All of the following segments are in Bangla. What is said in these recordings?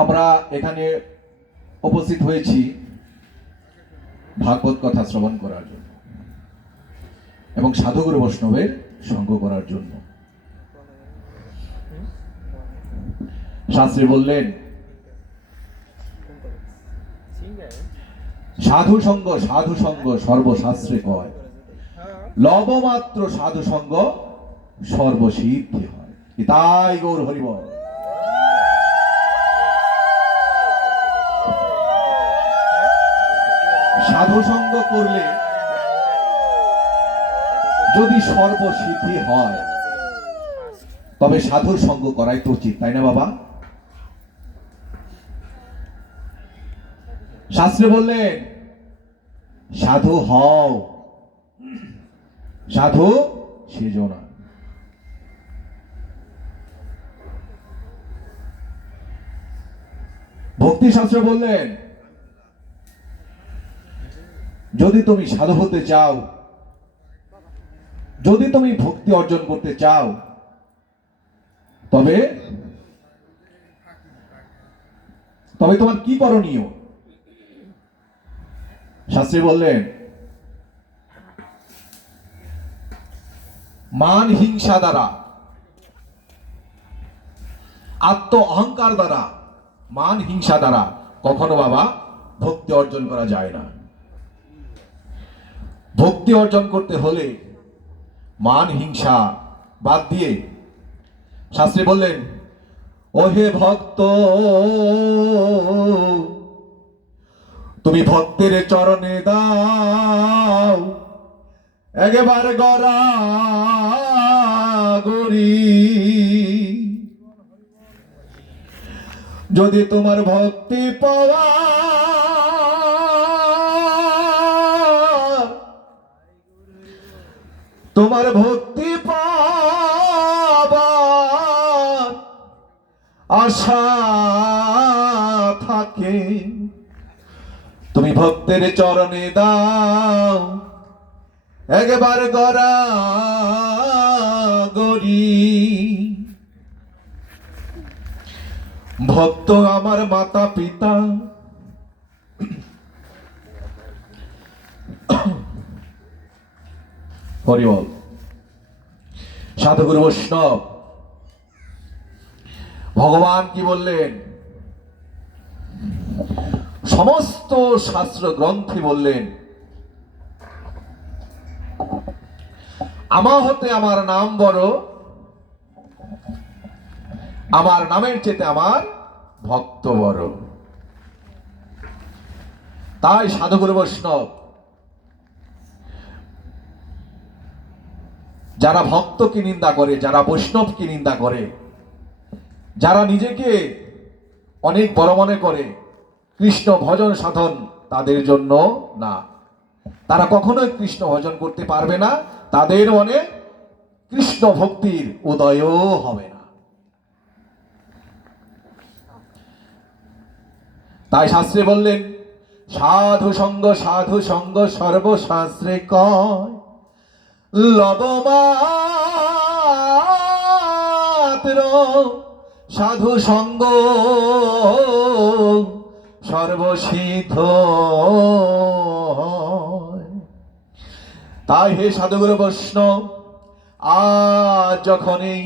আমরা এখানে উপস্থিত হয়েছি ভাগবত কথা শ্রবণ করার জন্য এবং সাধুগুরু বৈষ্ণবের সঙ্গ করার জন্য। শাস্ত্রী বললেন, সাধু সঙ্গ সর্বশাস্ত্রে কয়, লবমাত্র সাধু সঙ্গ সর্বসিদ্ধি হয়। তাই গৌর হরিবল। সাধু সঙ্গ করলে যদি সর্বসিদ্ধি হয় তবে সাধুর সঙ্গ করাই তো উচিত, তাই না বাবা? শাস্ত্রে বললেন, সাধু হও, সাধু সেজো না। ভক্তি শাস্ত্র বললেন, যদি তুমি সাধু হতে চাও, যদি তুমি ভক্তি অর্জন করতে চাও, তবে তোমার কি করণীয়? শাস্ত্রী বললেন, মান হিংসা দ্বারা, আত্ম অহংকার দ্বারা, মান হিংসা দ্বারা কখনো বাবা ভক্তি অর্জন করা যায় না। ভক্তি অর্জন করতে হলে মান হিংসা বাদ দিয়ে শাস্ত্রী বললেন, ওহে ভক্ত, তুমি ভক্তের চরণে দাও একেবারে গড়াগড়ি। যদি তোমার ভক্তি পাওয়া তোমার ভক্তি পাবার আশা থাকে, তুমি ভক্তের চরণে দাও একেবারে গড়াগড়ি। ভক্ত আমার মাতা পিতা, হরিবল। সাধুগুরু বৈষ্ণব ভগবান কি বললেন? সমস্ত শাস্ত্র গ্রন্থে বললেন, আমা হতে আমার নাম বড়, আমার নামের চেয়ে আমার ভক্ত বড়। তাই সাধুগুরু বৈষ্ণব যারা ভক্তকে নিন্দা করে, যারা বৈষ্ণবকে নিন্দা করে, যারা নিজেকে অনেক বড় মনে করে, কৃষ্ণ ভজন সাধন তাদের জন্য না। তারা কখনোই কৃষ্ণ ভজন করতে পারবে না, তাদের মনে কৃষ্ণ ভক্তির উদয়ও হবে না। তাই শাস্ত্রে বললেন, সাধু সঙ্গ সর্বশাস্ত্রে কয়, লবমাত্র সাধু সঙ্গ সর্বসিদ্ধ। তাই হে সাধুগুরু বৈষ্ণব, আজ যখন এই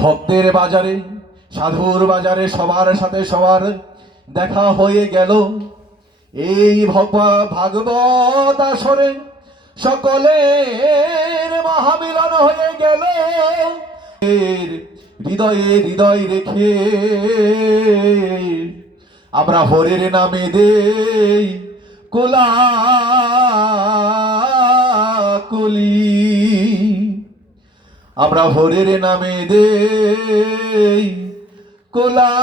ভক্তের বাজারে, সাধুর বাজারে সবার সাথে সবার দেখা হয়ে গেল, এই ভাগবত আসরে সকলের মহামিলন হয়ে গেল, হৃদয়ে হৃদয় রেখে আমরা হরির নামে দেই কোলাকুলি, আমরা হরির নামে দেই কোলাকুলি।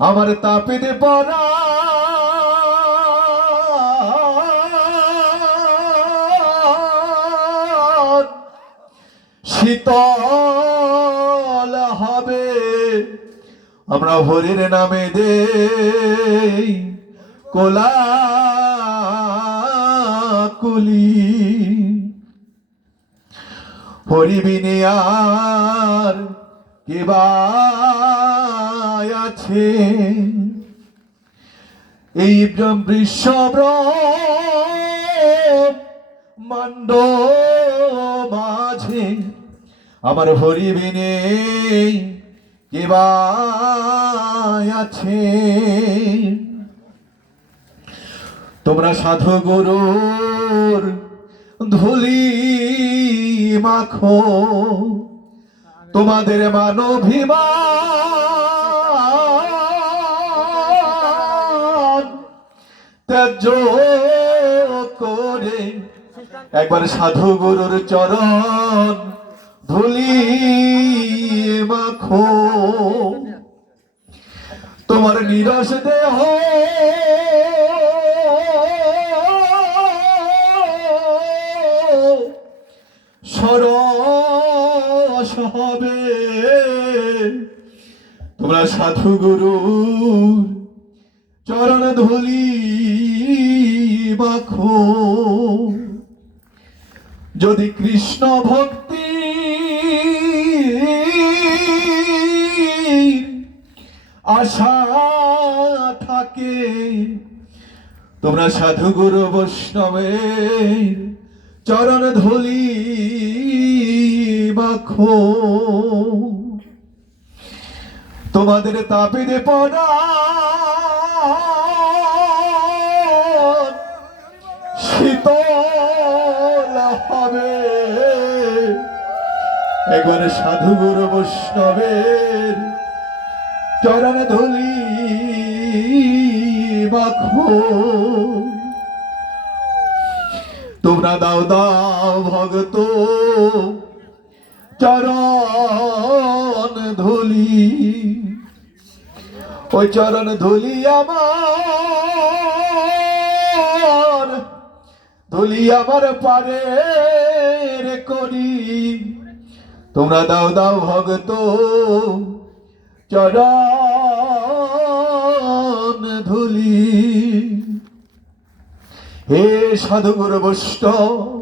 আমার তাপিতে পড়া শীতল হবে, আমরা হরির নামে দেই কোলাকুলি। হরিবিনে আর কে বা আছে এই বৃষভ মান্ড মাঝে আমার হরিবিনে কে বা আছে। তোমরা সাধু গুরুর ধুলি মাখো, তোমাদের মানভিমান ত্যায্য করে একবার সাধু গুরুর চরণ ধুলি মাখো। তোমার নিরস দেহ সরস হবে, তোমরা সাধু গুরুর চরণ ধুলি মাখো। যদি কৃষ্ণ ভক্তি আশা থাকে, তোমরা সাধু গুরু বৈষ্ণবের চরণ ধুলি মাখো। তোমাদের তাপিতে পড়া শীতল হবে, একবারে সাধু গুরু বৈষ্ণবের চরণ ধুলি মাখো। তোমরা দাও দাও ভগত চরণ ধুলি, ওই চরণ ধুলি আমার ধুলি আমার পারে করি। তোমরা দাও দাও ভগত চরণ ধুলি। হে সাধু গুরু বৈষ্ণব